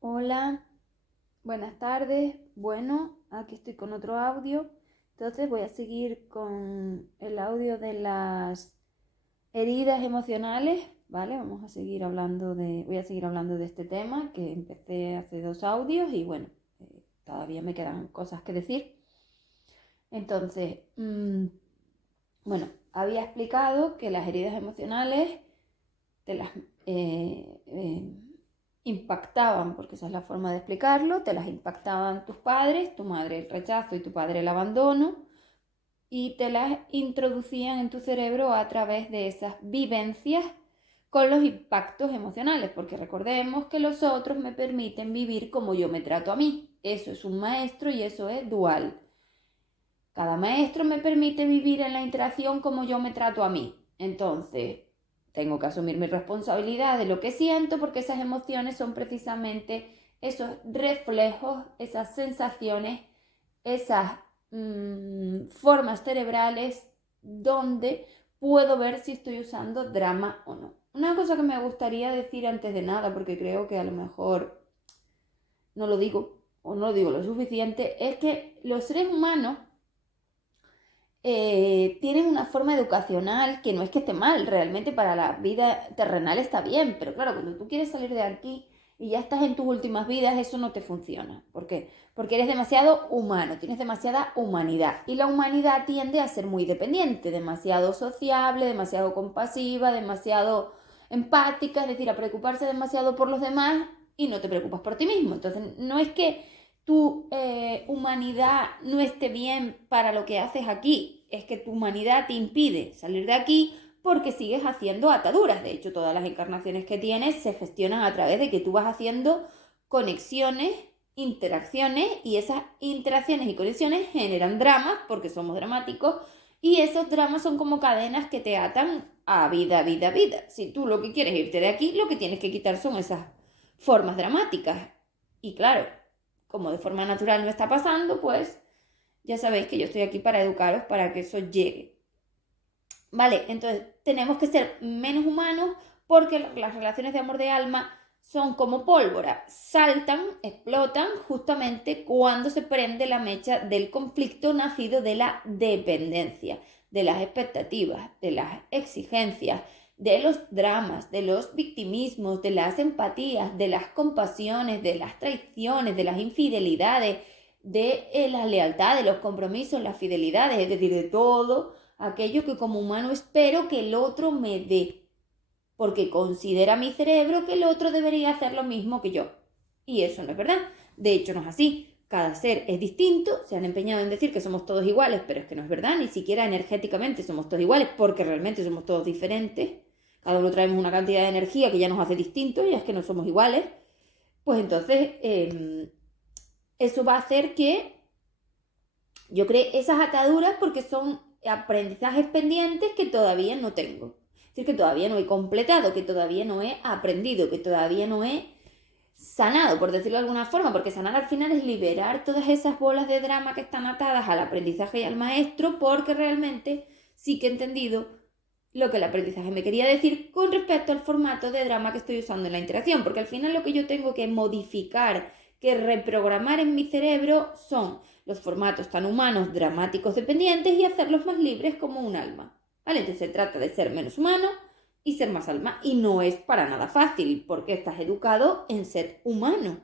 Hola, buenas tardes. Bueno, aquí estoy con otro audio. Entonces voy a seguir con el audio de las heridas emocionales, ¿vale? Voy a seguir hablando de este tema que empecé hace 2 audios y bueno, todavía me quedan cosas que decir. Entonces, bueno, había explicado que las heridas emocionales te las eh, eh, impactaban, porque esa es la forma de explicarlo, te las impactaban tus padres, tu madre el rechazo y tu padre el abandono, y te las introducían en tu cerebro a través de esas vivencias con los impactos emocionales, porque recordemos que los otros me permiten vivir como yo me trato a mí. Eso es un maestro y eso es dual. Cada maestro me permite vivir en la interacción como yo me trato a mí. Entonces, tengo que asumir mi responsabilidad de lo que siento porque esas emociones son precisamente esos reflejos, esas sensaciones, esas formas cerebrales donde puedo ver si estoy usando drama o no. Una cosa que me gustaría decir antes de nada, porque creo que a lo mejor no lo digo o no lo digo lo suficiente, es que los seres humanos tienen una forma educacional que no es que esté mal, realmente para la vida terrenal está bien, pero claro, cuando tú quieres salir de aquí y ya estás en tus últimas vidas, eso no te funciona. ¿Por qué? Porque eres demasiado humano, tienes demasiada humanidad y la humanidad tiende a ser muy dependiente, demasiado sociable, demasiado compasiva, demasiado empática, es decir, a preocuparse demasiado por los demás y no te preocupas por ti mismo. Entonces, no es que tu humanidad no esté bien para lo que haces aquí, es que tu humanidad te impide salir de aquí porque sigues haciendo ataduras. De hecho, todas las encarnaciones que tienes se gestionan a través de que tú vas haciendo conexiones, interacciones, y esas interacciones y conexiones generan dramas porque somos dramáticos, y esos dramas son como cadenas que te atan a vida, vida, vida. Si tú lo que quieres es irte de aquí, lo que tienes que quitar son esas formas dramáticas. Y claro, como de forma natural no está pasando, pues ya sabéis que yo estoy aquí para educaros para que eso llegue. Vale, entonces tenemos que ser menos humanos porque las relaciones de amor de alma son como pólvora, saltan, explotan justamente cuando se prende la mecha del conflicto nacido de la dependencia, de las expectativas, de las exigencias, de los dramas, de los victimismos, de las empatías, de las compasiones, de las traiciones, de las infidelidades, de la lealtad, de los compromisos, las fidelidades, es decir, de todo aquello que como humano espero que el otro me dé, porque considera mi cerebro que el otro debería hacer lo mismo que yo. Y eso no es verdad. De hecho, no es así. Cada ser es distinto, se han empeñado en decir que somos todos iguales, pero es que no es verdad, ni siquiera energéticamente somos todos iguales, porque realmente somos todos diferentes. Cada uno traemos una cantidad de energía que ya nos hace distintos y es que no somos iguales. Pues entonces, eso va a hacer que yo cree esas ataduras porque son aprendizajes pendientes que todavía no tengo. Es decir, que todavía no he completado, que todavía no he aprendido, que todavía no he sanado, por decirlo de alguna forma, porque sanar al final es liberar todas esas bolas de drama que están atadas al aprendizaje y al maestro, porque realmente sí que he entendido lo que el aprendizaje me quería decir con respecto al formato de drama que estoy usando en la interacción, porque al final lo que yo tengo que modificar, que reprogramar en mi cerebro son los formatos tan humanos, dramáticos, dependientes y hacerlos más libres como un alma. ¿Vale? Entonces se trata de ser menos humano y ser más alma, y no es para nada fácil porque estás educado en ser humano.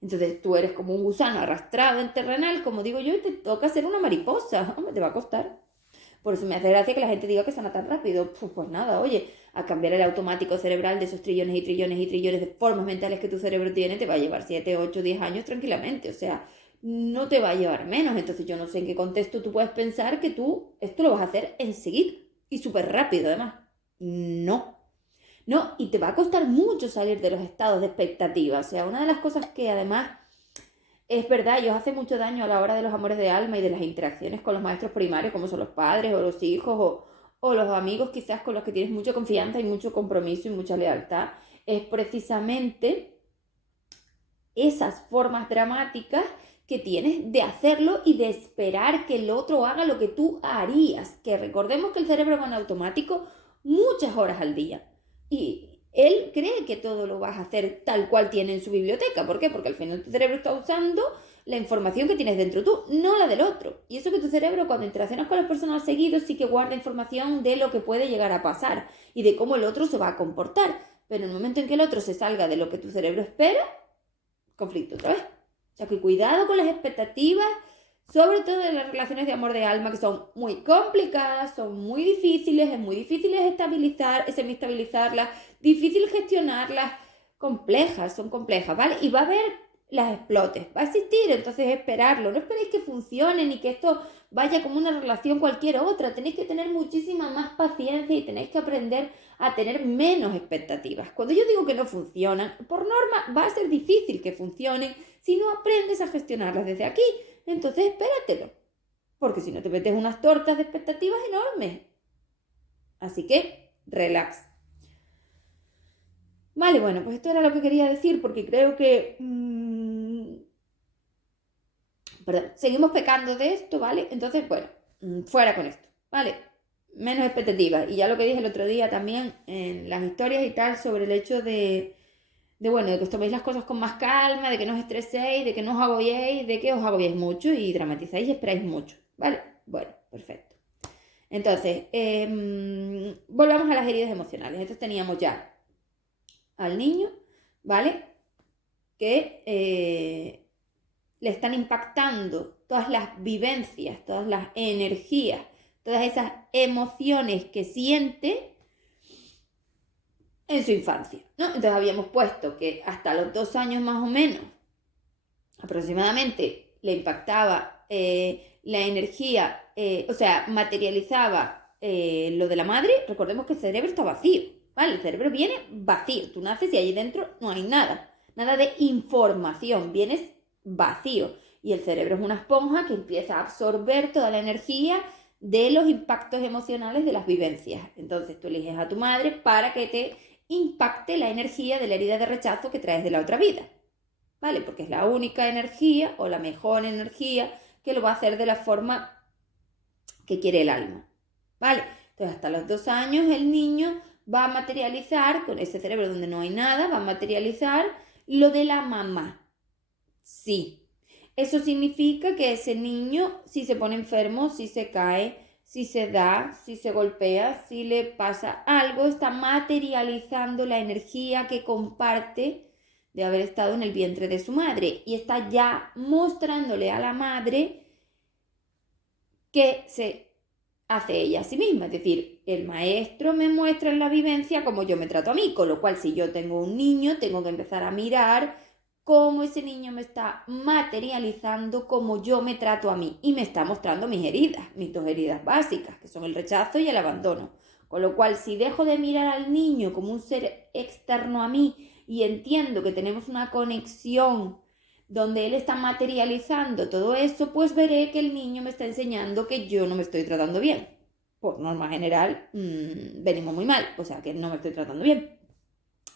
Entonces tú eres como un gusano arrastrado en terrenal, como digo yo, y te toca ser una mariposa. Hombre, te va a costar. Por eso me hace gracia que la gente diga que sana tan rápido. Pues nada, oye, a cambiar el automático cerebral de esos trillones y trillones y trillones de formas mentales que tu cerebro tiene, te va a llevar 7, 8, 10 años tranquilamente. O sea, no te va a llevar menos. Entonces yo no sé en qué contexto tú puedes pensar que tú esto lo vas a hacer enseguida y súper rápido además. No. No, y te va a costar mucho salir de los estados de expectativa. O sea, una de las cosas que además es verdad, ellos hacen mucho daño a la hora de los amores de alma y de las interacciones con los maestros primarios, como son los padres o los hijos o los amigos quizás con los que tienes mucha confianza y mucho compromiso y mucha lealtad. Es precisamente esas formas dramáticas que tienes de hacerlo y de esperar que el otro haga lo que tú harías. Que recordemos que el cerebro va en automático muchas horas al día. Y él cree que todo lo vas a hacer tal cual tiene en su biblioteca. ¿Por qué? Porque al final tu cerebro está usando la información que tienes dentro tú, no la del otro. Y eso que tu cerebro, cuando interaccionas con las personas seguidos, sí que guarda información de lo que puede llegar a pasar y de cómo el otro se va a comportar. Pero en el momento en que el otro se salga de lo que tu cerebro espera, conflicto otra vez. O sea que cuidado con las expectativas, sobre todo en las relaciones de amor de alma, que son muy complicadas, son muy difíciles, es muy difícil semistabilizarlas, difícil gestionarlas, son complejas, ¿vale? Y va a haber las explotes, va a existir, entonces esperarlo, no esperéis que funcione ni que esto vaya como una relación cualquier otra, tenéis que tener muchísima más paciencia y tenéis que aprender a tener menos expectativas. Cuando yo digo que no funcionan, por norma va a ser difícil que funcionen si no aprendes a gestionarlas desde aquí. Entonces espératelo, porque si no te metes unas tortas de expectativas enormes. Así que, relax. Vale, bueno, pues esto era lo que quería decir, porque creo que... perdón, seguimos pecando de esto, ¿vale? Entonces, bueno, fuera con esto, ¿vale? Menos expectativas. Y ya lo que dije el otro día también en las historias y tal sobre el hecho bueno, de que os toméis las cosas con más calma, de que no os estreséis, de que no os agobiéis, de que os agobiéis mucho y dramatizáis y esperáis mucho, ¿vale? Bueno, perfecto. Entonces, volvamos a las heridas emocionales. Entonces teníamos ya al niño, ¿vale? Que le están impactando todas las vivencias, todas las energías, todas esas emociones que siente en su infancia, ¿no? Entonces habíamos puesto que hasta los 2 años más o menos, aproximadamente, le impactaba la energía, o sea, materializaba lo de la madre. Recordemos que el cerebro está vacío, ¿vale? El cerebro viene vacío, tú naces y ahí dentro no hay nada de información, vienes vacío. Y el cerebro es una esponja que empieza a absorber toda la energía de los impactos emocionales de las vivencias. Entonces tú eliges a tu madre para que te impacte la energía de la herida de rechazo que traes de la otra vida, ¿vale? Porque es la única energía o la mejor energía que lo va a hacer de la forma que quiere el alma, ¿vale? Entonces hasta los 2 años el niño va a materializar, con ese cerebro donde no hay nada, va a materializar lo de la mamá. Sí. Eso significa que ese niño, si se pone enfermo, si se cae, si se da, si se golpea, si le pasa algo, está materializando la energía que comparte de haber estado en el vientre de su madre y está ya mostrándole a la madre que se hace ella a sí misma. Es decir, el maestro me muestra en la vivencia cómo yo me trato a mí, con lo cual si yo tengo un niño, tengo que empezar a mirar cómo ese niño me está materializando cómo yo me trato a mí y me está mostrando mis heridas, mis 2 heridas básicas, que son el rechazo y el abandono. Con lo cual, si dejo de mirar al niño como un ser externo a mí y entiendo que tenemos una conexión donde él está materializando todo eso, pues veré que el niño me está enseñando que yo no me estoy tratando bien. Por norma general, venimos muy mal, o sea que no me estoy tratando bien.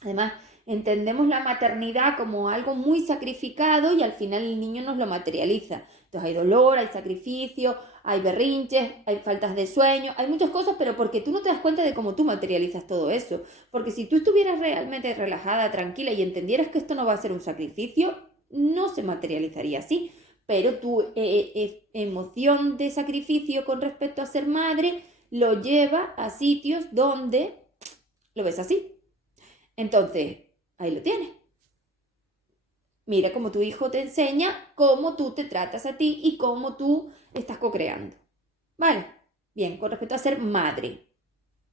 Además, entendemos la maternidad como algo muy sacrificado y al final el niño nos lo materializa. Entonces hay dolor, hay sacrificio, hay berrinches, hay faltas de sueño, hay muchas cosas, pero porque tú no te das cuenta de cómo tú materializas todo eso. Porque si tú estuvieras realmente relajada, tranquila y entendieras que esto no va a ser un sacrificio, no se materializaría así. Pero tu emoción de sacrificio con respecto a ser madre lo lleva a sitios donde lo ves así. Entonces, ahí lo tienes. Mira cómo tu hijo te enseña cómo tú te tratas a ti y cómo tú estás co-creando. ¿Vale? Bien, con respecto a ser madre.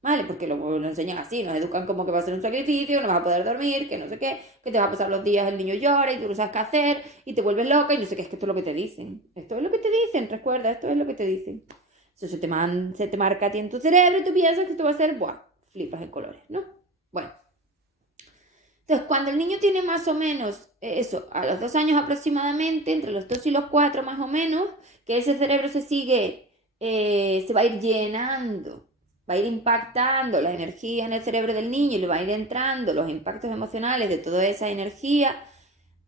¿Vale? Porque lo enseñan así, nos educan como que va a ser un sacrificio, no vas a poder dormir, que no sé qué, que te va a pasar los días, el niño llora y tú no sabes qué hacer y te vuelves loca y no sé qué, es que esto es lo que te dicen. Esto es lo que te dicen, recuerda, esto es lo que te dicen. Eso se te marca a ti en tu cerebro y tú piensas que esto va a ser, ¡buah! Flipas en colores, ¿no? Bueno. Entonces, cuando el niño tiene más o menos eso, a los 2 años aproximadamente, entre los 2 y los 4 más o menos, que ese cerebro se va a ir llenando, va a ir impactando la energía en el cerebro del niño y le va a ir entrando los impactos emocionales de toda esa energía,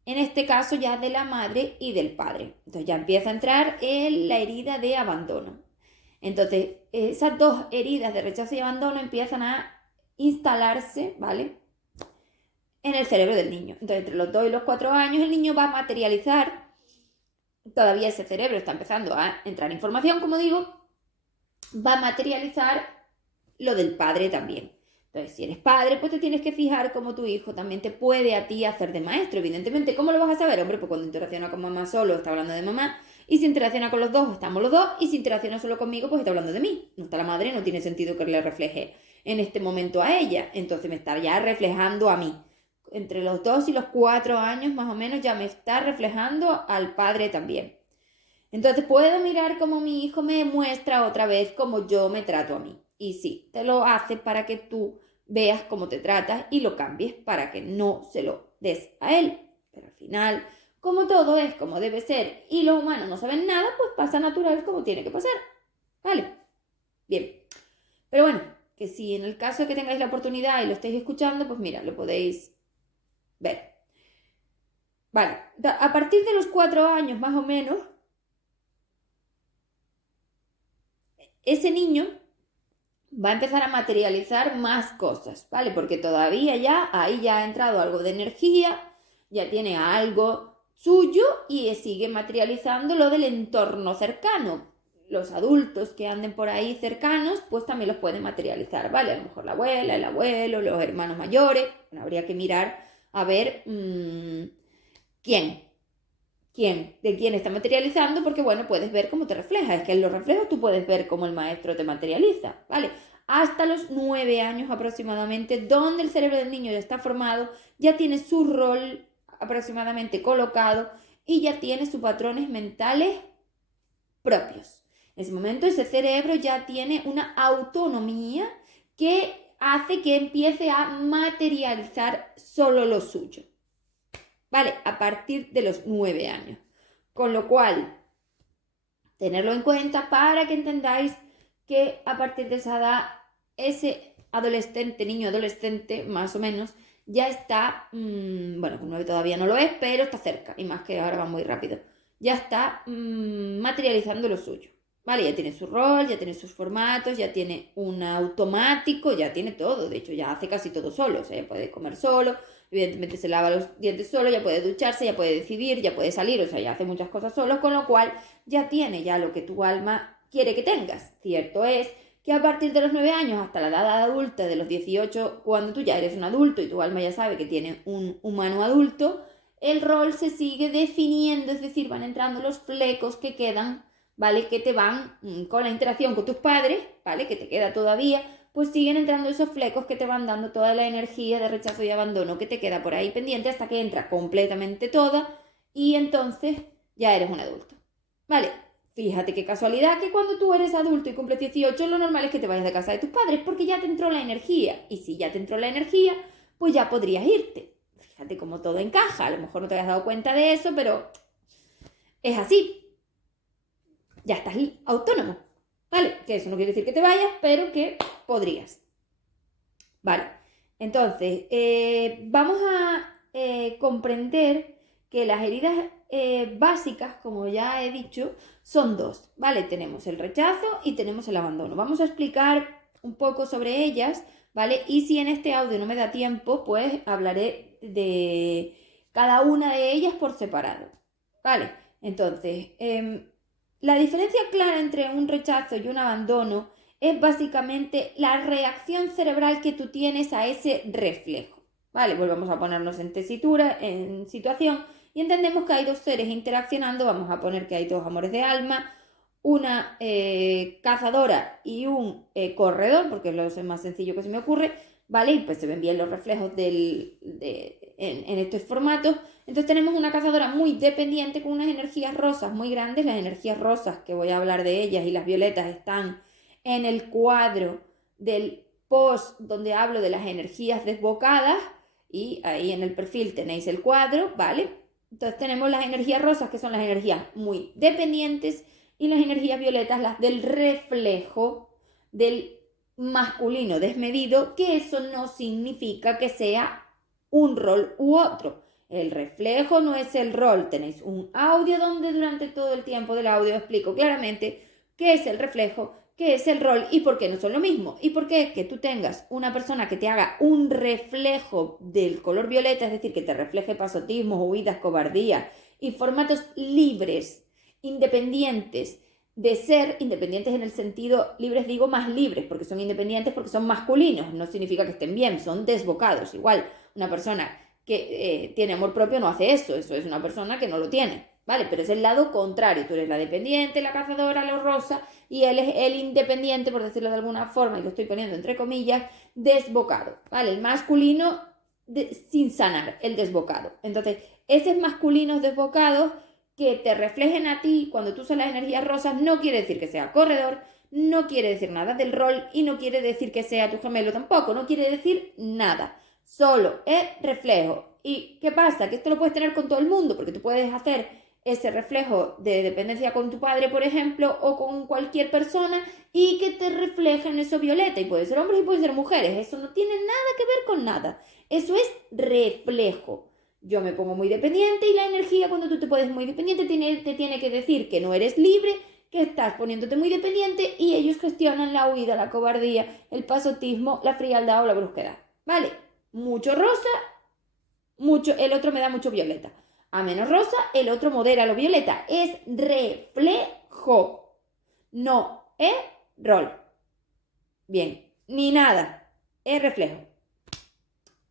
en este caso ya de la madre y del padre. Entonces ya empieza a entrar en la herida de abandono. Entonces, esas 2 heridas de rechazo y abandono empiezan a instalarse, ¿vale? en el cerebro del niño. Entonces, entre los 2 y los 4 años, el niño va a materializar, todavía ese cerebro está empezando a entrar información, como digo, va a materializar lo del padre también. Entonces, si eres padre, pues te tienes que fijar cómo tu hijo también te puede a ti hacer de maestro. Evidentemente, ¿cómo lo vas a saber? Hombre, pues cuando interacciona con mamá solo, está hablando de mamá. Y si interacciona con los dos, estamos los dos. Y si interacciona solo conmigo, pues está hablando de mí. No está la madre, no tiene sentido que le refleje en este momento a ella. Entonces me está ya reflejando a mí. Entre los 2 y los 4 años, más o menos, ya me está reflejando al padre también. Entonces puedo mirar cómo mi hijo me muestra otra vez cómo yo me trato a mí. Y sí, te lo hace para que tú veas cómo te tratas y lo cambies para que no se lo des a él. Pero al final, como todo es como debe ser y los humanos no saben nada, pues pasa natural como tiene que pasar. ¿Vale? Bien. Pero bueno, que si en el caso de que tengáis la oportunidad y lo estéis escuchando, pues mira, lo podéis ver. Vale, a partir de los 4 años más o menos, ese niño va a empezar a materializar más cosas, ¿vale? Porque todavía ya, ahí ya ha entrado algo de energía, ya tiene algo suyo y sigue materializando lo del entorno cercano. Los adultos que anden por ahí cercanos, pues también los pueden materializar, ¿vale? A lo mejor la abuela, el abuelo, los hermanos mayores. Bueno, habría que mirar a ver de quién está materializando, porque bueno, puedes ver cómo te refleja. Es que en los reflejos tú puedes ver cómo el maestro te materializa, ¿vale? Hasta los 9 años aproximadamente, donde el cerebro del niño ya está formado, ya tiene su rol aproximadamente colocado y ya tiene sus patrones mentales propios. En ese momento ese cerebro ya tiene una autonomía que hace que empiece a materializar solo lo suyo. ¿Vale? A partir de los 9 años. Con lo cual, tenerlo en cuenta para que entendáis que a partir de esa edad, ese adolescente, niño adolescente, más o menos, ya está, bueno, con 9 todavía no lo es, pero está cerca, y más que ahora va muy rápido. Ya está materializando lo suyo. ¿Vale? Ya tiene su rol, ya tiene sus formatos, ya tiene un automático, ya tiene todo. De hecho, ya hace casi todo solo. O sea, ya puede comer solo, evidentemente se lava los dientes solo, ya puede ducharse, ya puede decidir, ya puede salir, o sea, ya hace muchas cosas solo, con lo cual ya tiene ya lo que tu alma quiere que tengas. Cierto es que a partir de los 9 años hasta la edad adulta, de los 18, cuando tú ya eres un adulto y tu alma ya sabe que tiene un humano adulto, el rol se sigue definiendo, es decir, van entrando los flecos que quedan, ¿vale? Que te van con la interacción con tus padres, ¿vale? Que te queda todavía, pues siguen entrando esos flecos que te van dando toda la energía de rechazo y abandono que te queda por ahí pendiente hasta que entra completamente toda y entonces ya eres un adulto. ¿Vale? Fíjate qué casualidad que cuando tú eres adulto y cumples 18, lo normal es que te vayas de casa de tus padres porque ya te entró la energía. Y si ya te entró la energía, pues ya podrías irte. Fíjate cómo todo encaja. A lo mejor no te habías dado cuenta de eso, pero es así. Ya estás autónomo. ¿Vale? Que eso no quiere decir que te vayas, pero que podrías. Vale. Entonces, vamos a comprender que las heridas básicas, como ya he dicho, son dos, ¿vale? Tenemos el rechazo y tenemos el abandono. Vamos a explicar un poco sobre ellas, ¿vale? Y si en este audio no me da tiempo, pues hablaré de cada una de ellas por separado, ¿vale? Entonces, la diferencia clara entre un rechazo y un abandono es básicamente la reacción cerebral que tú tienes a ese reflejo. Vale, volvemos a ponernos en tesitura, en situación, y entendemos que hay dos seres interaccionando. Vamos a poner que hay dos amores de alma, una cazadora y un corredor, porque es lo más sencillo que se me ocurre, ¿vale? Y pues se ven bien los reflejos en estos formatos. Entonces tenemos una cazadora muy dependiente con unas energías rosas muy grandes. Las energías rosas, que voy a hablar de ellas, y las violetas están en el cuadro del post donde hablo de las energías desbocadas, y ahí en el perfil tenéis el cuadro, ¿vale? Entonces tenemos las energías rosas, que son las energías muy dependientes, y las energías violetas, las del reflejo del masculino desmedido, que eso no significa que sea un rol u otro. El reflejo no es el rol. Tenéis un audio donde durante todo el tiempo del audio explico claramente qué es el reflejo, qué es el rol y por qué no son lo mismo. Y por qué que tú tengas una persona que te haga un reflejo del color violeta, es decir, que te refleje pasotismos, huidas, cobardía y formatos libres, independientes, de ser independientes en el sentido, libres digo más libres, porque son independientes, porque son masculinos, no significa que estén bien, son desbocados. Igual, una persona que tiene amor propio no hace eso es una persona que no lo tiene, ¿vale? Pero es el lado contrario, tú eres la dependiente, la cazadora, la rosa, y él es el independiente, por decirlo de alguna forma, y lo estoy poniendo entre comillas, desbocado, ¿vale? El masculino sin sanar, el desbocado. Entonces, esos masculinos desbocados que te reflejen a ti cuando tú usas las energías rosas no quiere decir que sea corredor, no quiere decir nada del rol y no quiere decir que sea tu gemelo tampoco, no quiere decir nada, solo es reflejo. ¿Y qué pasa? Que esto lo puedes tener con todo el mundo, porque tú puedes hacer ese reflejo de dependencia con tu padre, por ejemplo, o con cualquier persona y que te reflejen eso violeta, y puede ser hombres y puede ser mujeres, eso no tiene nada que ver con nada, eso es reflejo. Yo me pongo muy dependiente y la energía cuando tú te pones muy dependiente te tiene que decir que no eres libre, que estás poniéndote muy dependiente y ellos gestionan la huida, la cobardía, el pasotismo, la frialdad o la brusquedad. ¿Vale? Mucho rosa, mucho, el otro me da mucho violeta. A menos rosa, el otro modera lo violeta. Es reflejo, no es rol. Bien, ni nada, es reflejo.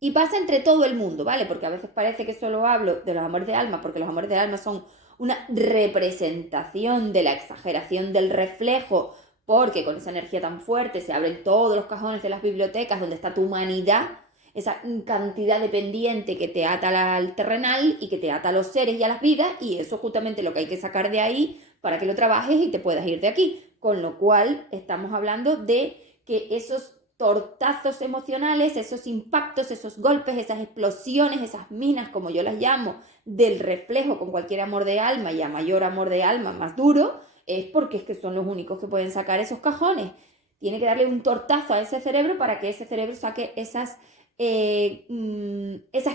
Y pasa entre todo el mundo, ¿vale? Porque a veces parece que solo hablo de los amores de alma, porque los amores de alma son una representación de la exageración del reflejo, porque con esa energía tan fuerte se abren todos los cajones de las bibliotecas donde está tu humanidad, esa cantidad de pendiente que te ata al terrenal y que te ata a los seres y a las vidas, y eso es justamente lo que hay que sacar de ahí para que lo trabajes y te puedas ir de aquí. Con lo cual estamos hablando de que esos tortazos emocionales, esos impactos, esos golpes, esas explosiones, esas minas, como yo las llamo, del reflejo con cualquier amor de alma, y a mayor amor de alma, más duro, es porque es que son los únicos que pueden sacar esos cajones. Tiene que darle un tortazo a ese cerebro para que ese cerebro saque esas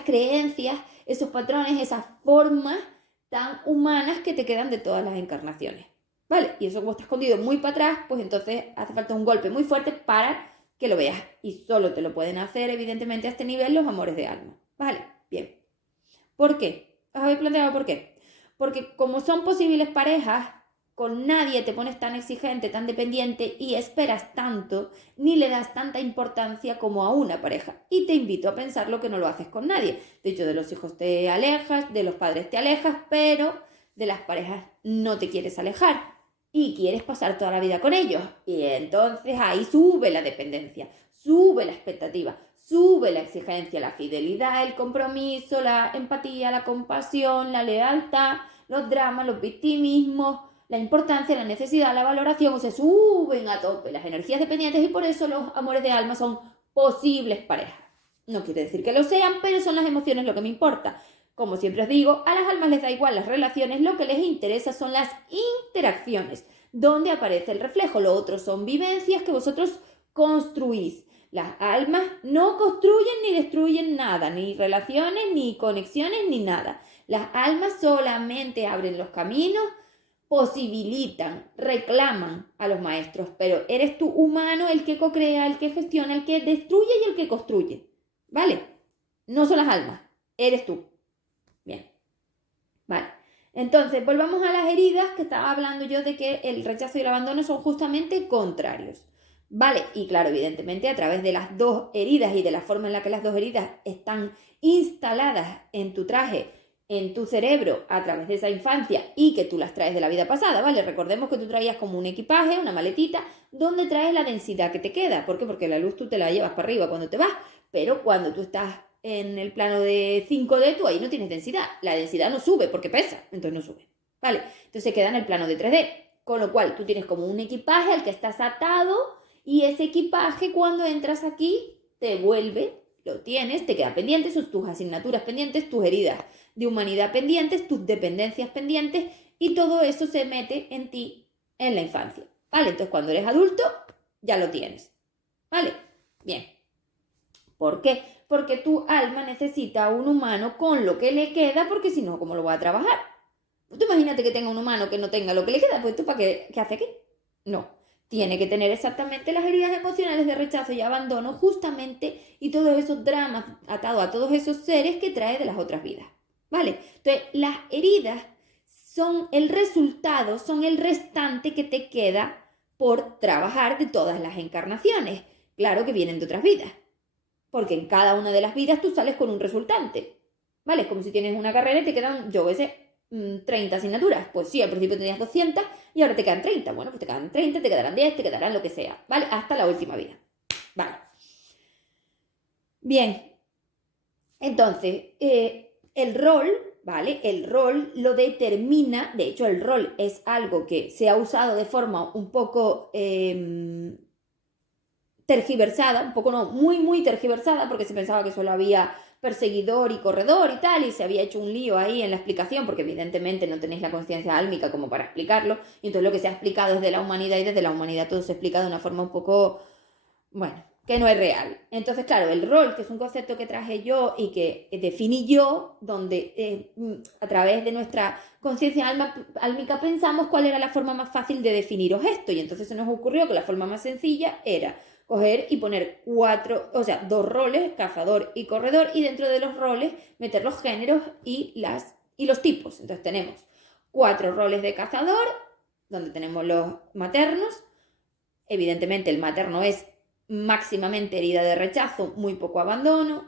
creencias, esos patrones, esas formas tan humanas que te quedan de todas las encarnaciones. ¿Vale? Y eso como está escondido muy para atrás, pues entonces hace falta un golpe muy fuerte para que lo veas. Y solo te lo pueden hacer, evidentemente, a este nivel los amores de alma. ¿Vale? Bien. ¿Por qué? ¿Os habéis planteado por qué? Porque como son posibles parejas, con nadie te pones tan exigente, tan dependiente y esperas tanto, ni le das tanta importancia como a una pareja. Y te invito a pensar lo que no lo haces con nadie. De hecho, de los hijos te alejas, de los padres te alejas, pero de las parejas no te quieres alejar y quieres pasar toda la vida con ellos. Y entonces ahí sube la dependencia, sube la expectativa, sube la exigencia, la fidelidad, el compromiso, la empatía, la compasión, la lealtad, los dramas, los victimismos, la importancia, la necesidad, la valoración, se suben a tope las energías dependientes y por eso los amores de alma son posibles parejas. No quiere decir que lo sean, pero son las emociones lo que me importa. Como siempre os digo, a las almas les da igual las relaciones, lo que les interesa son las interacciones, donde aparece el reflejo. Lo otro son vivencias que vosotros construís. Las almas no construyen ni destruyen nada, ni relaciones, ni conexiones, ni nada. Las almas solamente abren los caminos, posibilitan, reclaman a los maestros, pero eres tú humano el que co-crea, el que gestiona, el que destruye y el que construye. ¿Vale? No son las almas, eres tú. Bien, vale. Entonces, volvamos a las heridas, que estaba hablando yo de que el rechazo y el abandono son justamente contrarios. Vale, y claro, evidentemente a través de las dos heridas y de la forma en la que las dos heridas están instaladas en tu traje, en tu cerebro, a través de esa infancia y que tú las traes de la vida pasada, ¿vale? Recordemos que tú traías como un equipaje, una maletita, donde traes la densidad que te queda. ¿Por qué? Porque la luz tú te la llevas para arriba cuando te vas, pero cuando tú estás en el plano de 5D, tú ahí no tienes densidad. La densidad no sube porque pesa, entonces no sube. ¿Vale? Entonces se queda en el plano de 3D. Con lo cual tú tienes como un equipaje al que estás atado y ese equipaje cuando entras aquí te vuelve, lo tienes, te queda pendiente, son tus asignaturas pendientes, tus heridas de humanidad pendientes, tus dependencias pendientes y todo eso se mete en ti en la infancia. ¿Vale? Entonces cuando eres adulto ya lo tienes. ¿Vale? Bien. ¿Por qué? Porque tu alma necesita a un humano con lo que le queda, porque si no, ¿cómo lo va a trabajar? Pues tú imagínate que tenga un humano que no tenga lo que le queda, pues tú ¿para qué hace aquí? No. tiene que tener exactamente las heridas emocionales de rechazo y abandono justamente y todos esos dramas atados a todos esos seres que trae de las otras vidas, ¿vale? Entonces, las heridas son el resultado, son el restante que te queda por trabajar de todas las encarnaciones. Claro que vienen de otras vidas, porque en cada una de las vidas tú sales con un resultante, ¿vale? Es como si tienes una carrera y te quedan, yo qué sé, 30 asignaturas. Pues sí, al principio tenías 200 y ahora te quedan 30. Bueno, pues te quedan 30, te quedarán 10, te quedarán lo que sea, ¿vale? Hasta la última vida. Vale. Bien. Entonces, el rol, ¿vale? El rol lo determina, de hecho el rol es algo que se ha usado de forma un poco tergiversada, un poco no, muy tergiversada, porque se pensaba que solo había perseguidor y corredor y tal, y se había hecho un lío ahí en la explicación, porque evidentemente no tenéis la conciencia álmica como para explicarlo, y entonces lo que se ha explicado desde la humanidad y desde la humanidad todo se explica de una forma un poco, bueno, que no es real. Entonces, claro, el rol, que es un concepto que traje yo y que definí yo, donde a través de nuestra conciencia álmica pensamos cuál era la forma más fácil de definiros esto, y entonces se nos ocurrió que la forma más sencilla era coger y poner dos roles, cazador y corredor, y dentro de los roles meter los géneros y los tipos. Entonces tenemos 4 roles de cazador, donde tenemos los maternos. Evidentemente el materno es máximamente herida de rechazo, muy poco abandono.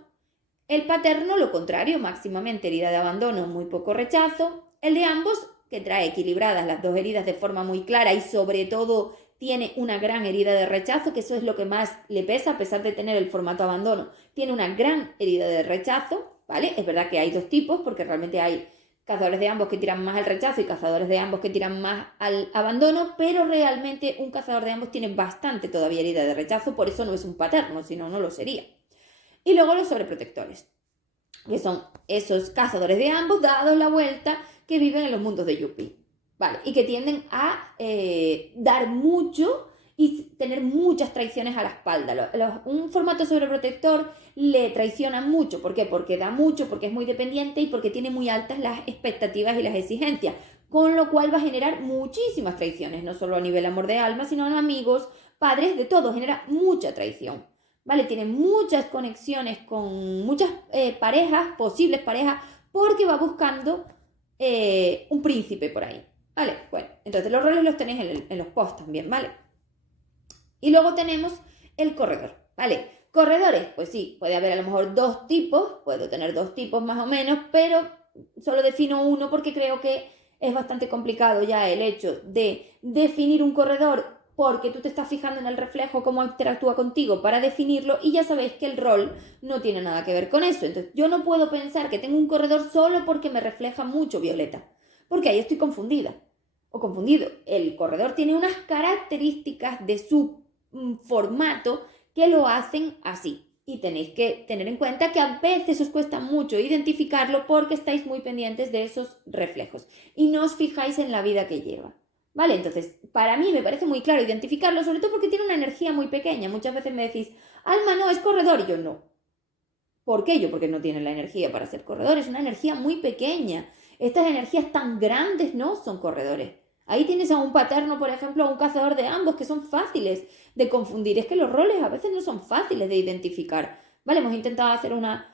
El paterno, lo contrario, máximamente herida de abandono, muy poco rechazo. El de ambos, que trae equilibradas las dos heridas de forma muy clara y sobre todo tiene una gran herida de rechazo, que eso es lo que más le pesa, a pesar de tener el formato abandono, tiene una gran herida de rechazo, ¿vale? Es verdad que hay 2 tipos, porque realmente hay cazadores de ambos que tiran más al rechazo y cazadores de ambos que tiran más al abandono, pero realmente un cazador de ambos tiene bastante todavía herida de rechazo, por eso no es un paterno, si no, no lo sería. Y luego los sobreprotectores, que son esos cazadores de ambos dados la vuelta que viven en los mundos de Yuppie, ¿vale? Y que tienden a dar mucho y tener muchas traiciones a la espalda. Un formato sobreprotector le traiciona mucho. ¿Por qué? Porque da mucho, porque es muy dependiente y porque tiene muy altas las expectativas y las exigencias. Con lo cual va a generar muchísimas traiciones, no solo a nivel amor de alma, sino a amigos, padres, de todo. Genera mucha traición. ¿Vale? Tiene muchas conexiones con muchas parejas, posibles parejas, porque va buscando un príncipe por ahí. ¿Vale? Bueno, entonces los roles los tenéis en los posts también, ¿vale? Y luego tenemos el corredor, ¿vale? Corredores, pues sí, puede haber a lo mejor 2 tipos, puedo tener 2 tipos más o menos, pero solo defino uno porque creo que es bastante complicado ya el hecho de definir un corredor porque tú te estás fijando en el reflejo, cómo interactúa contigo para definirlo y ya sabéis que el rol no tiene nada que ver con eso. Entonces yo no puedo pensar que tengo un corredor solo porque me refleja mucho Violeta, porque ahí estoy confundida o confundido. El corredor tiene unas características de su formato que lo hacen así. Y tenéis que tener en cuenta que a veces os cuesta mucho identificarlo porque estáis muy pendientes de esos reflejos y no os fijáis en la vida que lleva. ¿Vale? Entonces, para mí me parece muy claro identificarlo, sobre todo porque tiene una energía muy pequeña. Muchas veces me decís, Alma, no, es corredor. Y yo, no. ¿Por qué? Yo, porque no tiene la energía para ser corredor. Es una energía muy pequeña. Estas energías tan grandes no son corredores. Ahí tienes a un paterno, por ejemplo, a un cazador de ambos, que son fáciles de confundir. Es que los roles a veces no son fáciles de identificar. Vale, hemos intentado hacer una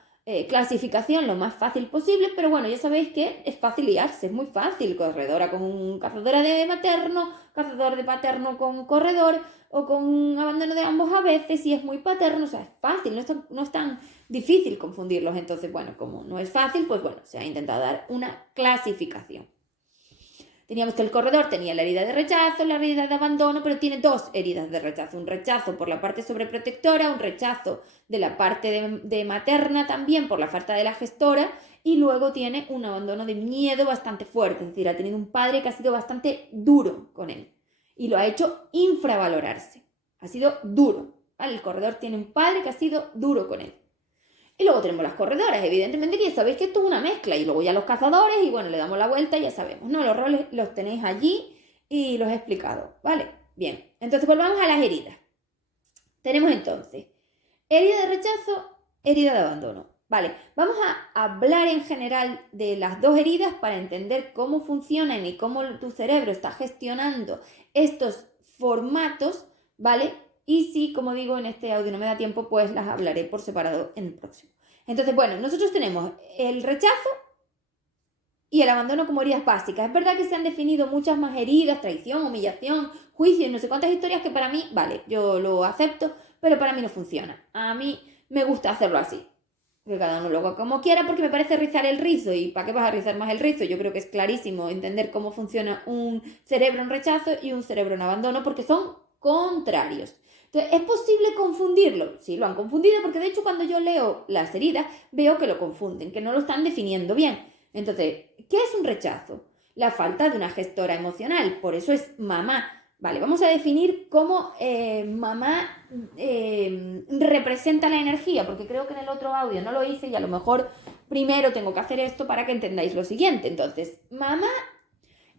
clasificación lo más fácil posible, pero bueno, ya sabéis que es fácil liarse, es muy fácil. Corredora con un cazadora de materno, cazador de paterno con corredor, o con abandono de ambos a veces, y es muy paterno, o sea, es fácil, no es tan difícil confundirlos. Entonces, bueno, como no es fácil, pues bueno, se ha intentado dar una clasificación. Teníamos que el corredor tenía la herida de rechazo, la herida de abandono, pero tiene 2 heridas de rechazo. Un rechazo por la parte sobreprotectora, un rechazo de la parte de materna también por la falta de la gestora, y luego tiene un abandono de miedo bastante fuerte. Es decir, ha tenido un padre que ha sido bastante duro con él y lo ha hecho infravalorarse. Ha sido duro, ¿vale? El corredor tiene un padre que ha sido duro con él. Y luego tenemos las corredoras, evidentemente, que ya sabéis que esto es una mezcla. Y luego ya los cazadores, y bueno, le damos la vuelta y ya sabemos, ¿no? Los roles los tenéis allí y los he explicado, ¿vale? Bien, entonces volvamos a las heridas. Tenemos entonces herida de rechazo, herida de abandono. Vale, vamos a hablar en general de las 2 heridas para entender cómo funcionan y cómo tu cerebro está gestionando estos formatos, ¿vale? Y si, como digo, en este audio no me da tiempo, pues las hablaré por separado en el próximo. Entonces, bueno, nosotros tenemos el rechazo y el abandono como heridas básicas. Es verdad que se han definido muchas más heridas, traición, humillación, juicio y no sé cuántas historias que para mí, vale, yo lo acepto, pero para mí no funciona. A mí me gusta hacerlo así. Que cada uno lo haga como quiera porque me parece rizar el rizo. ¿Y para qué vas a rizar más el rizo? Yo creo que es clarísimo entender cómo funciona un cerebro en rechazo y un cerebro en abandono porque son contrarios. Entonces, ¿es posible confundirlo? Sí, lo han confundido porque de hecho cuando yo leo las heridas veo que lo confunden, que no lo están definiendo bien. Entonces, ¿qué es un rechazo? La falta de una gestora emocional, por eso es mamá. Vale, vamos a definir cómo mamá representa la energía, porque creo que en el otro audio no lo hice y a lo mejor primero tengo que hacer esto para que entendáis lo siguiente. Entonces, mamá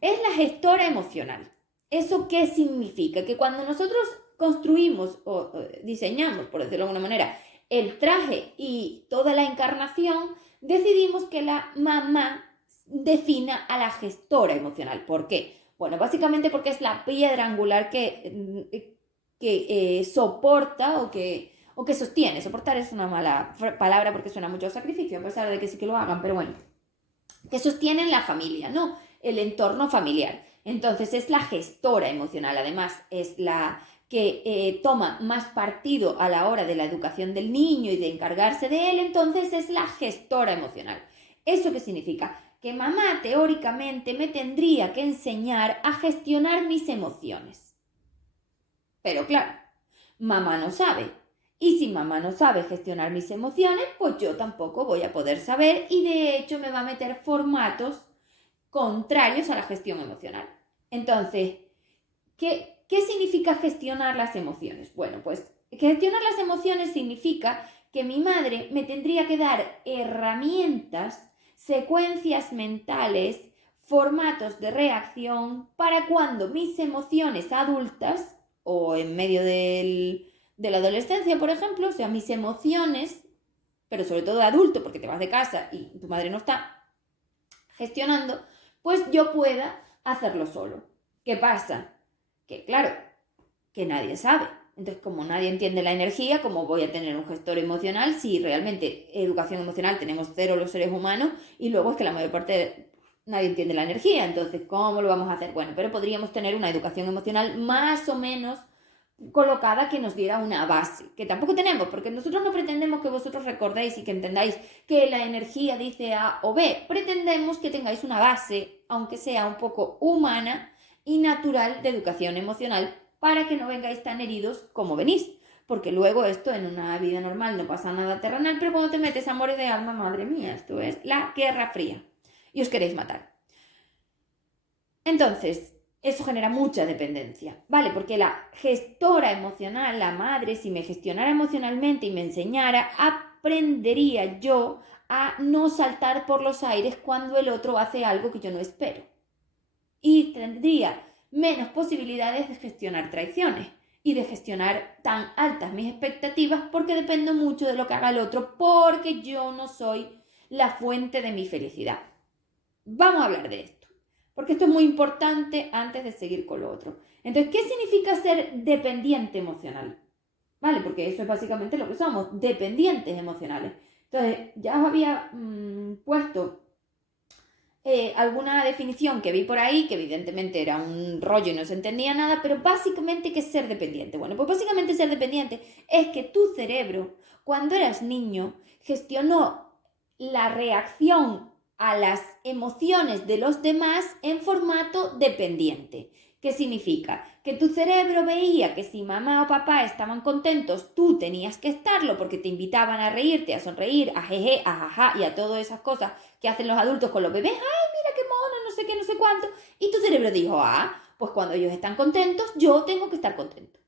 es la gestora emocional. ¿Eso qué significa? Que cuando nosotros construimos o diseñamos, por decirlo de alguna manera, el traje y toda la encarnación, decidimos que la mamá defina a la gestora emocional. ¿Por qué? Bueno, básicamente porque es la piedra angular que soporta o que sostiene. Soportar es una mala palabra porque suena mucho a sacrificio, a pesar de que sí que lo hagan, pero bueno, que sostienen la familia, ¿no? El entorno familiar. Entonces es la gestora emocional, además es la que toma más partido a la hora de la educación del niño y de encargarse de él, entonces es la gestora emocional. ¿Eso qué significa? Que mamá teóricamente me tendría que enseñar a gestionar mis emociones. Pero claro, mamá no sabe. Y si mamá no sabe gestionar mis emociones, pues yo tampoco voy a poder saber y de hecho me va a meter formatos contrarios a la gestión emocional. Entonces, ¿qué significa gestionar las emociones? Bueno, pues gestionar las emociones significa que mi madre me tendría que dar herramientas, secuencias mentales, formatos de reacción para cuando mis emociones adultas o en medio de la adolescencia, por ejemplo, o sea, mis emociones, pero sobre todo de adulto, porque te vas de casa y tu madre no está gestionando, pues yo pueda hacerlo solo. ¿Qué pasa? Que claro, que nadie sabe. Entonces, como nadie entiende la energía, ¿cómo voy a tener un gestor emocional si realmente educación emocional tenemos cero los seres humanos y luego es que la mayor parte nadie entiende la energía? Entonces, ¿cómo lo vamos a hacer? Bueno, pero podríamos tener una educación emocional más o menos colocada que nos diera una base, que tampoco tenemos, porque nosotros no pretendemos que vosotros recordéis y que entendáis que la energía dice A o B, pretendemos que tengáis una base, aunque sea un poco humana y natural, de educación emocional para que no vengáis tan heridos como venís, porque luego esto en una vida normal no pasa nada terrenal, pero cuando te metes amores de alma, madre mía, esto es la Guerra Fría y os queréis matar. Entonces, eso genera mucha dependencia, ¿vale? Porque la gestora emocional, la madre, si me gestionara emocionalmente y me enseñara, aprendería yo a no saltar por los aires cuando el otro hace algo que yo no espero. Y tendría menos posibilidades de gestionar traiciones y de gestionar tan altas mis expectativas porque dependo mucho de lo que haga el otro porque yo no soy la fuente de mi felicidad. Vamos a hablar de esto, porque esto es muy importante antes de seguir con lo otro. Entonces, ¿qué significa ser dependiente emocional? ¿Vale? Porque eso es básicamente lo que somos, dependientes emocionales. Entonces, ya os había puesto alguna definición que vi por ahí, que evidentemente era un rollo y no se entendía nada, pero básicamente, ¿qué es ser dependiente? Bueno, pues básicamente ser dependiente es que tu cerebro, cuando eras niño, gestionó la reacción a las emociones de los demás en formato dependiente. ¿Qué significa? Que tu cerebro veía que si mamá o papá estaban contentos, tú tenías que estarlo porque te invitaban a reírte, a sonreír, a jeje, a jaja y a todas esas cosas que hacen los adultos con los bebés. ¡Ay, mira qué mono! No sé qué, no sé cuánto. Y tu cerebro dijo, pues cuando ellos están contentos, yo tengo que estar contento.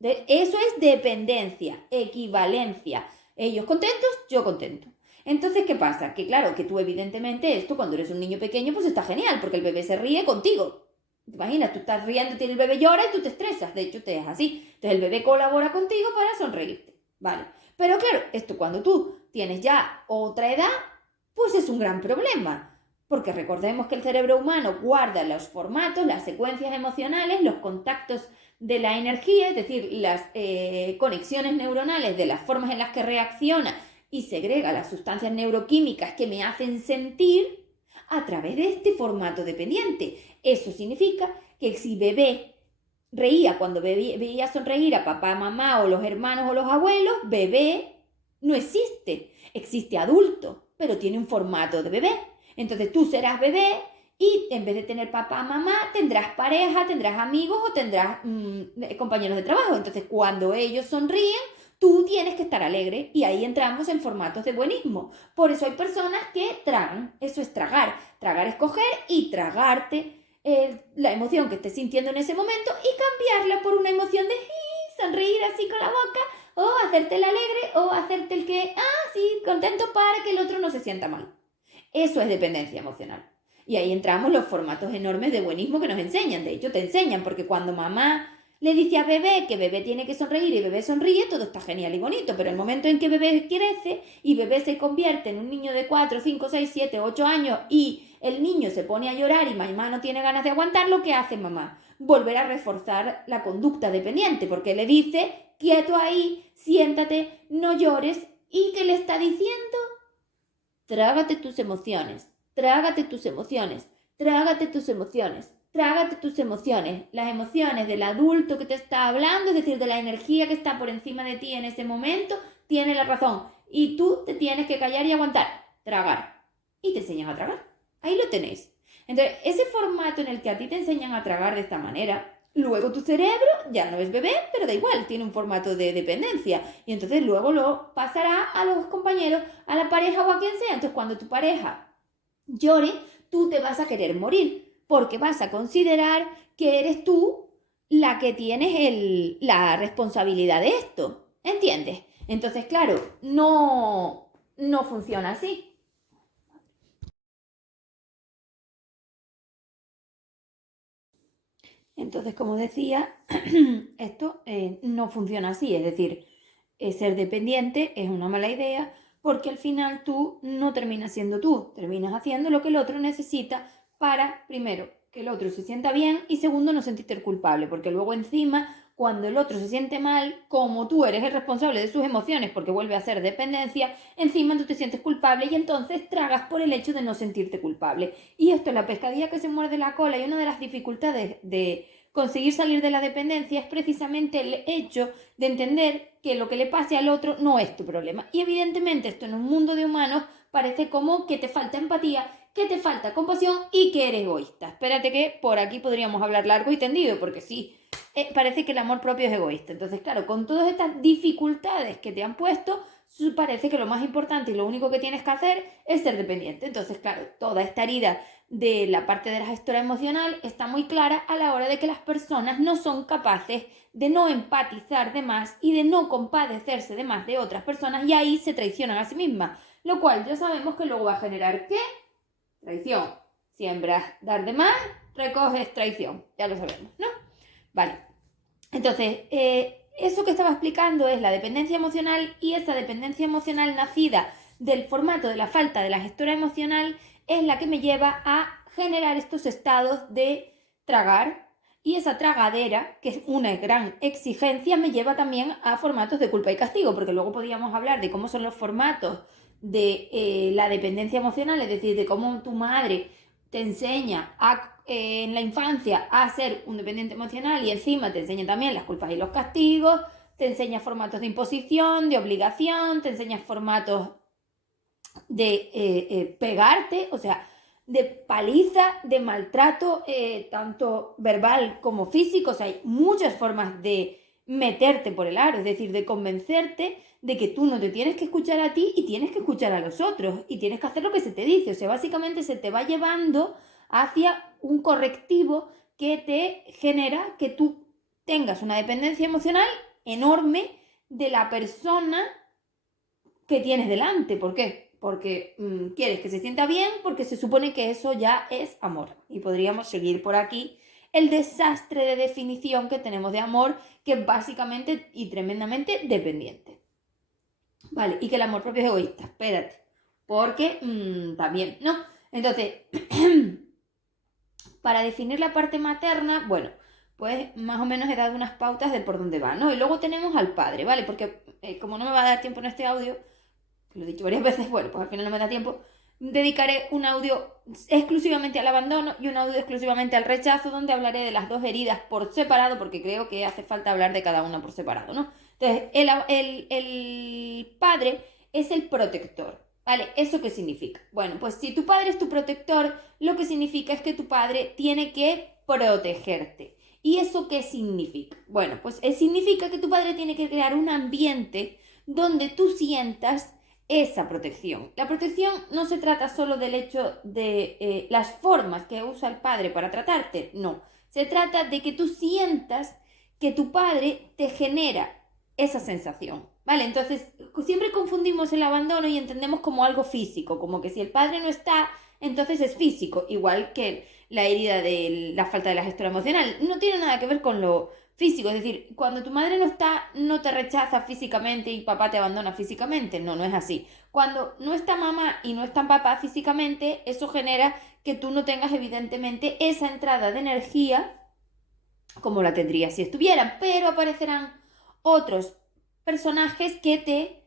Eso es dependencia, equivalencia. Ellos contentos, yo contento. Entonces, ¿qué pasa? Que claro, que tú evidentemente esto cuando eres un niño pequeño pues está genial porque el bebé se ríe contigo. ¿Te imaginas? Tú estás riendo y el bebé llora y tú te estresas. De hecho, te es así. Entonces el bebé colabora contigo para sonreírte. ¿Vale? Pero claro, esto cuando tú tienes ya otra edad, pues es un gran problema. Porque recordemos que el cerebro humano guarda los formatos, las secuencias emocionales, los contactos de la energía, es decir, las conexiones neuronales de las formas en las que reacciona y segrega las sustancias neuroquímicas que me hacen sentir a través de este formato dependiente. Eso significa que si bebé reía cuando veía sonreír a papá, mamá o los hermanos o los abuelos, bebé no existe. Existe adulto, pero tiene un formato de bebé. Entonces tú serás bebé y en vez de tener papá, mamá, tendrás pareja, tendrás amigos o tendrás compañeros de trabajo. Entonces cuando ellos sonríen, tú tienes que estar alegre y ahí entramos en formatos de buenismo. Por eso hay personas que tragan, eso es tragar. Tragar es coger y tragarte la emoción que estés sintiendo en ese momento y cambiarla por una emoción de sonreír así con la boca o hacerte el alegre o hacerte el que, sí, contento para que el otro no se sienta mal. Eso es dependencia emocional. Y ahí entramos los formatos enormes de buenismo que nos enseñan. De hecho, te enseñan, porque cuando mamá le dice a bebé que bebé tiene que sonreír y bebé sonríe, todo está genial y bonito. Pero el momento en que bebé crece y bebé se convierte en un niño de 4, 5, 6, 7, 8 años y el niño se pone a llorar y mamá no tiene ganas de aguantarlo, ¿qué hace mamá? Volver a reforzar la conducta dependiente, porque le dice, quieto ahí, siéntate, no llores. ¿Y qué le está diciendo? Trágate tus emociones, trágate tus emociones, trágate tus emociones, trágate tus emociones. Las emociones del adulto que te está hablando, es decir, de la energía que está por encima de ti en ese momento, tiene la razón. Y tú te tienes que callar y aguantar, tragar. Y te enseñan a tragar. Ahí lo tenéis. Entonces, ese formato en el que a ti te enseñan a tragar de esta manera, luego tu cerebro ya no es bebé, pero da igual, tiene un formato de dependencia. Y entonces luego lo pasará a los compañeros, a la pareja o a quien sea. Entonces cuando tu pareja llore, tú te vas a querer morir, porque vas a considerar que eres tú la que tienes la responsabilidad de esto. ¿Entiendes? Entonces, claro, no funciona así. Entonces, como decía, esto no funciona así, es decir, ser dependiente es una mala idea porque al final tú no terminas siendo tú, terminas haciendo lo que el otro necesita para, primero, que el otro se sienta bien y segundo, no sentirte culpable, porque luego encima, cuando el otro se siente mal, como tú eres el responsable de sus emociones porque vuelve a ser dependencia, encima tú te sientes culpable y entonces tragas por el hecho de no sentirte culpable. Y esto es la pescadilla que se muerde la cola y una de las dificultades de conseguir salir de la dependencia es precisamente el hecho de entender que lo que le pase al otro no es tu problema. Y evidentemente esto en un mundo de humanos parece como que te falta empatía, que te falta compasión y que eres egoísta. Espérate que por aquí podríamos hablar largo y tendido, porque sí, parece que el amor propio es egoísta. Entonces, claro, con todas estas dificultades que te han puesto, parece que lo más importante y lo único que tienes que hacer es ser dependiente. Entonces, claro, toda esta herida de la parte de la gestora emocional está muy clara a la hora de que las personas no son capaces de no empatizar de más y de no compadecerse de más de otras personas y ahí se traicionan a sí mismas, lo cual ya sabemos que luego va a generar ¿qué? Traición. Siembras dar de más, recoges traición, ya lo sabemos, ¿no? Vale, entonces, eso que estaba explicando es la dependencia emocional y esa dependencia emocional nacida del formato de la falta de la gestora emocional es la que me lleva a generar estos estados de tragar y esa tragadera, que es una gran exigencia, me lleva también a formatos de culpa y castigo, porque luego podríamos hablar de cómo son los formatos de la dependencia emocional, es decir, de cómo tu madre te enseña en la infancia a ser un dependiente emocional y encima te enseña también las culpas y los castigos, te enseña formatos de imposición, de obligación, te enseña formatos de pegarte, o sea, de paliza, de maltrato, tanto verbal como físico. O sea, hay muchas formas de meterte por el aro, es decir, de convencerte de que tú no te tienes que escuchar a ti y tienes que escuchar a los otros y tienes que hacer lo que se te dice. O sea, básicamente se te va llevando hacia un correctivo que te genera que tú tengas una dependencia emocional enorme de la persona que tienes delante. ¿Por qué? Porque quieres que se sienta bien, porque se supone que eso ya es amor. Y podríamos seguir por aquí el desastre de definición que tenemos de amor, que es básicamente y tremendamente dependiente. Vale, y que el amor propio es egoísta. Espérate. Porque también, ¿no? Entonces, para definir la parte materna, bueno, pues más o menos he dado unas pautas de por dónde va, ¿no? Y luego tenemos al padre, ¿vale? Porque como no me va a dar tiempo en este audio, lo he dicho varias veces, bueno, pues al final no me da tiempo, dedicaré un audio exclusivamente al abandono y un audio exclusivamente al rechazo, donde hablaré de las dos heridas por separado, porque creo que hace falta hablar de cada una por separado, ¿no? Entonces, el padre es el protector, ¿vale? ¿Eso qué significa? Bueno, pues si tu padre es tu protector, lo que significa es que tu padre tiene que protegerte. ¿Y eso qué significa? Bueno, pues significa que tu padre tiene que crear un ambiente donde tú sientas esa protección. La protección no se trata solo del hecho de las formas que usa el padre para tratarte, no. Se trata de que tú sientas que tu padre te genera esa sensación, ¿vale? Entonces, siempre confundimos el abandono y entendemos como algo físico, como que si el padre no está, entonces es físico, igual que la herida de la falta de la gestión emocional. No tiene nada que ver con lo físico, es decir, cuando tu madre no está, no te rechaza físicamente y papá te abandona físicamente, no, no es así. Cuando no está mamá y no está papá físicamente, eso genera que tú no tengas evidentemente esa entrada de energía como la tendrías si estuvieran, pero aparecerán otros personajes que te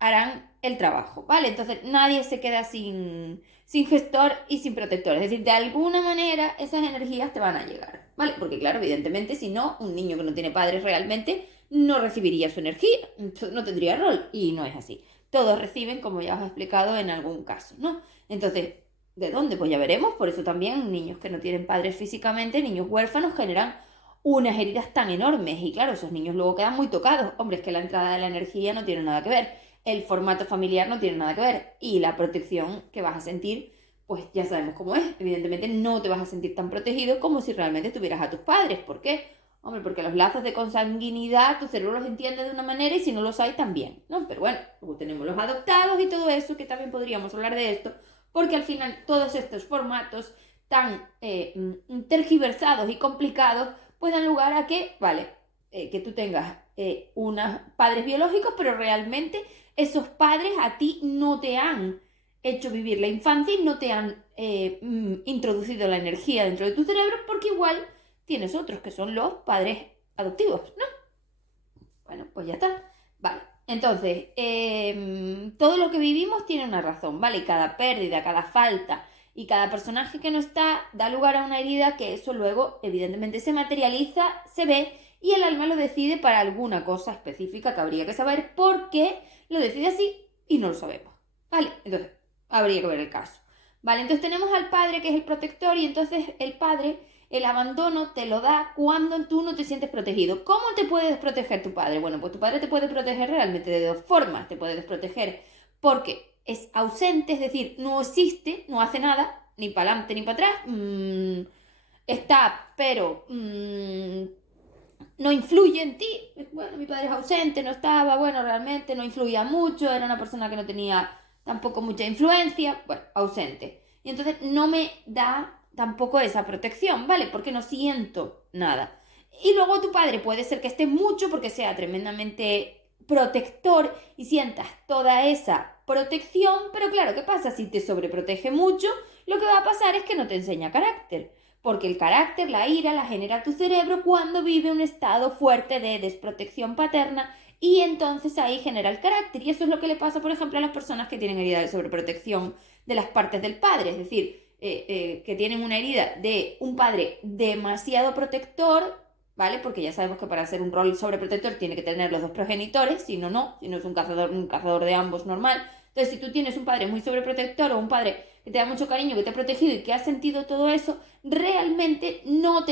harán el trabajo, ¿vale? Entonces nadie se queda sin gestor y sin protector, es decir, de alguna manera esas energías te van a llegar, ¿vale? Porque claro, evidentemente, si no, un niño que no tiene padres realmente no recibiría su energía, entonces no tendría rol, y no es así. Todos reciben, como ya os he explicado en algún caso, ¿no? Entonces, ¿de dónde? Pues ya veremos, por eso también niños que no tienen padres físicamente, niños huérfanos, generan unas heridas tan enormes, y claro, esos niños luego quedan muy tocados. Hombre, es que la entrada de la energía no tiene nada que ver, el formato familiar no tiene nada que ver, y la protección que vas a sentir, pues ya sabemos cómo es. Evidentemente no te vas a sentir tan protegido como si realmente tuvieras a tus padres. ¿Por qué? Hombre, porque los lazos de consanguinidad tu cerebro los entiende de una manera y si no los hay también, ¿no? Pero bueno, luego tenemos los adoptados y todo eso, que también podríamos hablar de esto, porque al final todos estos formatos tan tergiversados y complicados pues dan lugar a que, vale, que tú tengas unos padres biológicos, pero realmente esos padres a ti no te han hecho vivir la infancia y no te han introducido la energía dentro de tu cerebro, porque igual tienes otros que son los padres adoptivos, ¿no? Bueno, pues ya está. Vale, entonces, todo lo que vivimos tiene una razón, ¿vale? Cada pérdida, cada falta y cada personaje que no está da lugar a una herida, que eso luego evidentemente se materializa, se ve y el alma lo decide para alguna cosa específica que habría que saber por qué lo decide así y no lo sabemos. Vale, entonces habría que ver el caso. Vale, entonces tenemos al padre que es el protector y entonces el padre, el abandono te lo da cuando tú no te sientes protegido. ¿Cómo te puede desproteger tu padre? Bueno, pues tu padre te puede proteger realmente de dos formas. Te puede desproteger porque es ausente, es decir, no existe, no hace nada, ni para adelante ni para atrás. Está, pero no influye en ti. Bueno, mi padre es ausente, no estaba, bueno, realmente no influía mucho, era una persona que no tenía tampoco mucha influencia, bueno, ausente. Y entonces no me da tampoco esa protección, ¿vale? Porque no siento nada. Y luego tu padre puede ser que esté mucho porque sea tremendamente protector y sientas toda esa protección, pero claro, ¿qué pasa? Si te sobreprotege mucho, lo que va a pasar es que no te enseña carácter, porque el carácter, la ira, la genera tu cerebro cuando vive un estado fuerte de desprotección paterna y entonces ahí genera el carácter. Y eso es lo que le pasa, por ejemplo, a las personas que tienen herida de sobreprotección de las partes del padre, es decir, que tienen una herida de un padre demasiado protector, ¿vale? Porque ya sabemos que para hacer un rol sobreprotector tiene que tener los dos progenitores, si no es un cazador de ambos normal. Entonces, si tú tienes un padre muy sobreprotector o un padre que te da mucho cariño, que te ha protegido y que has sentido todo eso, realmente no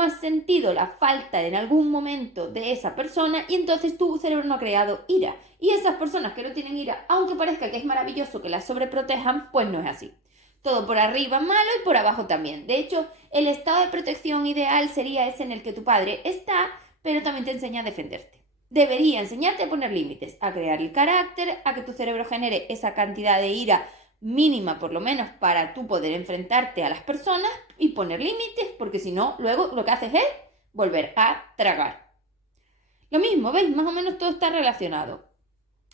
has sentido la falta en algún momento de esa persona y entonces tu cerebro no ha creado ira. Y esas personas que no tienen ira, aunque parezca que es maravilloso que las sobreprotejan, pues no es así. Todo por arriba malo y por abajo también. De hecho, el estado de protección ideal sería ese en el que tu padre está, pero también te enseña a defenderte. Debería enseñarte a poner límites, a crear el carácter, a que tu cerebro genere esa cantidad de ira mínima por lo menos para tú poder enfrentarte a las personas y poner límites, porque si no, luego lo que haces es volver a tragar. Lo mismo, ¿veis? Más o menos todo está relacionado.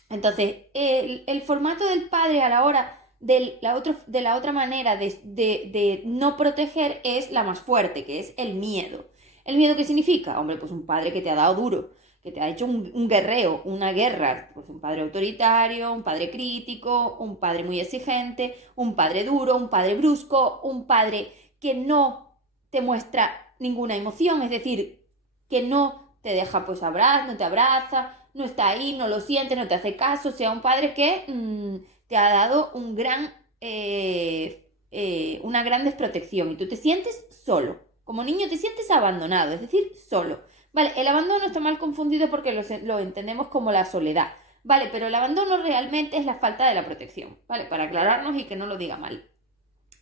Entonces, el formato del padre a la hora de la otra manera de no proteger es la más fuerte, que es el miedo. ¿El miedo qué significa? Hombre, pues un padre que te ha dado duro, que te ha hecho un guerreo, una guerra, pues un padre autoritario, un padre crítico, un padre muy exigente, un padre duro, un padre brusco, un padre que no te muestra ninguna emoción, es decir, que no te deja pues abrazar, no te abraza, no está ahí, no lo siente, no te hace caso, o sea, un padre que te ha dado una gran desprotección y tú te sientes solo. Como niño te sientes abandonado, es decir, solo. Vale, el abandono está mal confundido porque lo entendemos como la soledad. Vale, pero el abandono realmente es la falta de la protección. Vale, para aclararnos y que no lo diga mal.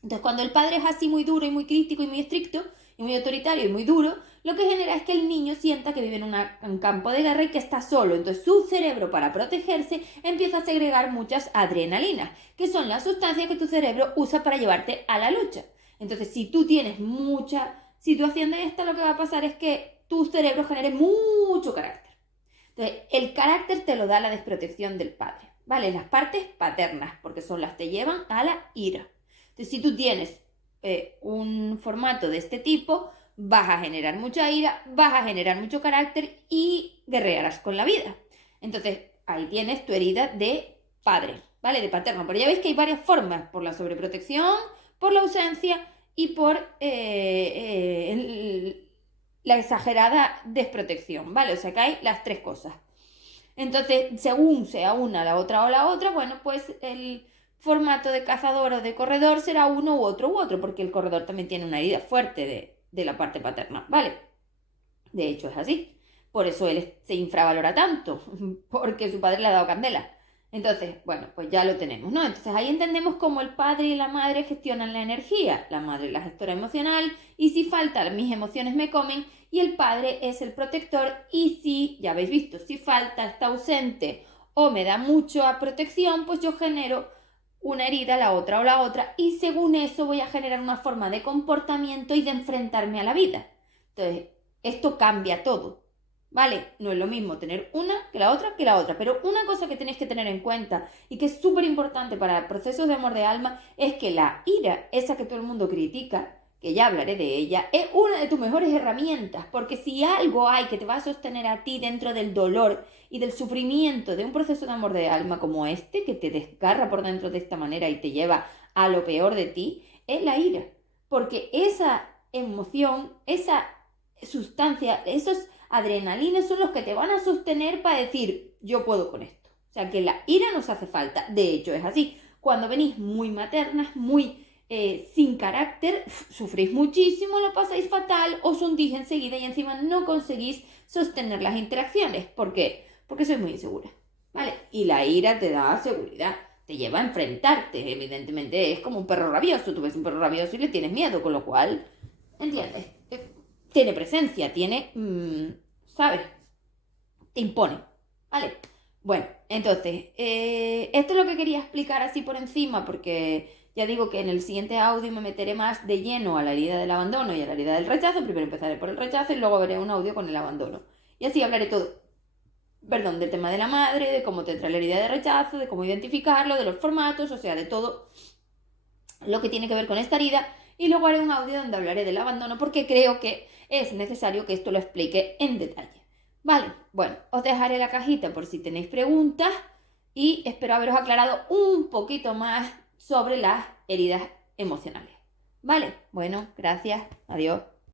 Entonces, cuando el padre es así muy duro y muy crítico y muy estricto, y muy autoritario y muy duro, lo que genera es que el niño sienta que vive en un campo de guerra y que está solo. Entonces, su cerebro, para protegerse, empieza a segregar muchas adrenalinas, que son las sustancias que tu cerebro usa para llevarte a la lucha. Entonces, si tú tienes mucha situación de esta, lo que va a pasar es que tu cerebro genere mucho carácter. Entonces, el carácter te lo da la desprotección del padre, ¿vale? Las partes paternas, porque son las que te llevan a la ira. Entonces, si tú tienes un formato de este tipo, vas a generar mucha ira, vas a generar mucho carácter y guerrearás con la vida. Entonces, ahí tienes tu herida de padre, ¿vale? De paterno. Pero ya veis que hay varias formas, por la sobreprotección, por la ausencia y por la exagerada desprotección, ¿vale? O sea que hay las tres cosas. Entonces, según sea una, la otra o la otra, bueno, pues el formato de cazador o de corredor será uno u otro, porque el corredor también tiene una herida fuerte de la parte paterna, ¿vale? De hecho, es así. Por eso él se infravalora tanto, porque su padre le ha dado candela. Entonces, bueno, pues ya lo tenemos, ¿no? Entonces ahí entendemos cómo el padre y la madre gestionan la energía. La madre es la gestora emocional y si falta, mis emociones me comen y el padre es el protector y si, ya habéis visto, si falta, está ausente o me da mucha protección, pues yo genero una herida, la otra o la otra y según eso voy a generar una forma de comportamiento y de enfrentarme a la vida. Entonces, esto cambia todo. ¿Vale? No es lo mismo tener una que la otra, pero una cosa que tenéis que tener en cuenta y que es súper importante para procesos de amor de alma es que la ira, esa que todo el mundo critica, que ya hablaré de ella, es una de tus mejores herramientas, porque si algo hay que te va a sostener a ti dentro del dolor y del sufrimiento de un proceso de amor de alma como este, que te desgarra por dentro de esta manera y te lleva a lo peor de ti, es la ira, porque esa emoción, esa sustancia, esos adrenalinas son los que te van a sostener para decir, yo puedo con esto. O sea, que la ira nos hace falta. De hecho, es así. Cuando venís muy maternas, muy sin carácter, sufrís muchísimo, lo pasáis fatal, os hundís enseguida y encima no conseguís sostener las interacciones. ¿Por qué? Porque sois muy insegura. ¿Vale? Y la ira te da seguridad. Te lleva a enfrentarte, evidentemente. Es como un perro rabioso. Tú ves un perro rabioso y le tienes miedo, con lo cual, ¿entiendes? Tiene presencia, tiene, ¿sabes? Te impone, ¿vale? Bueno, entonces, esto es lo que quería explicar así por encima, porque ya digo que en el siguiente audio me meteré más de lleno a la herida del abandono y a la herida del rechazo. Primero empezaré por el rechazo y luego veré un audio con el abandono. Y así hablaré todo, perdón, del tema de la madre, de cómo te entra la herida de rechazo, de cómo identificarlo, de los formatos, o sea, de todo lo que tiene que ver con esta herida. Y luego haré un audio donde hablaré del abandono porque creo que es necesario que esto lo explique en detalle. Vale, bueno, os dejaré la cajita por si tenéis preguntas y espero haberos aclarado un poquito más sobre las heridas emocionales. Vale, bueno, gracias, adiós.